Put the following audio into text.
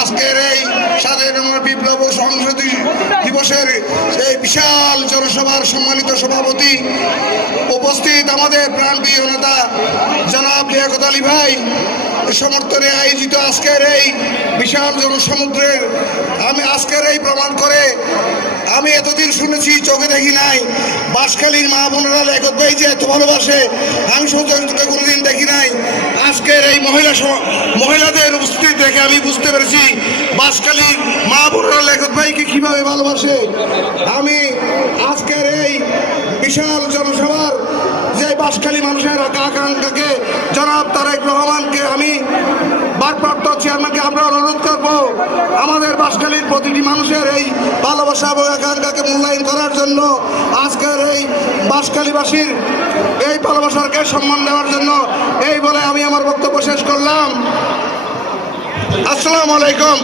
আজকের এই স্বাধীনতা বিপ্লব ও সংহতি দিবসের এই বিশাল জনসভার সম্মানিত সভাপতি, উপস্থিত আমাদের প্রাণপ্রিয় নেতা জনাব লিয়াকত আলী ভাই সমর্থনে আয়োজিত আজকের এই বিশাল জনসমুদ্রের আমি আজকের এই প্রমাণ করে আমি এতদিন শুনেছি, চোখে দেখি নাই, বাঁশখালীর মা বোনেরা লিয়াকত ভাই যে এত ভালোবাসে আমি সৌজন্যকে কোনোদিন দেখি নাই। আজকের এই মহিলাদের উপস্থিতি দেখে আমি বুঝতে পেরেছি বাঁশখালীর মা বোনেরা লিয়াকত ভাইকে কিভাবে ভালোবাসে। আমি আজকের এই বিশাল জনসভার যে বাঁশখালী মানুষের আকাঙ্ক্ষাকে জনাব তারেক রহমানকে আমি ভারপ্রাপ্ত চেয়ারম্যানকে আমরা অনুরোধ করবো আমাদের বাঁশখালীর প্রতিটি মানুষের এই ভালোবাসা এবং আকাঙ্ক্ষাকে মূল্যায়ন করার জন্য, আজকের এই বাঁশখালীবাসীর এই ভালোবাসাকে সম্মান দেওয়ার জন্য। এই বলে আমি আমার বক্তব্য শেষ করলাম। আসসালামু আলাইকুম।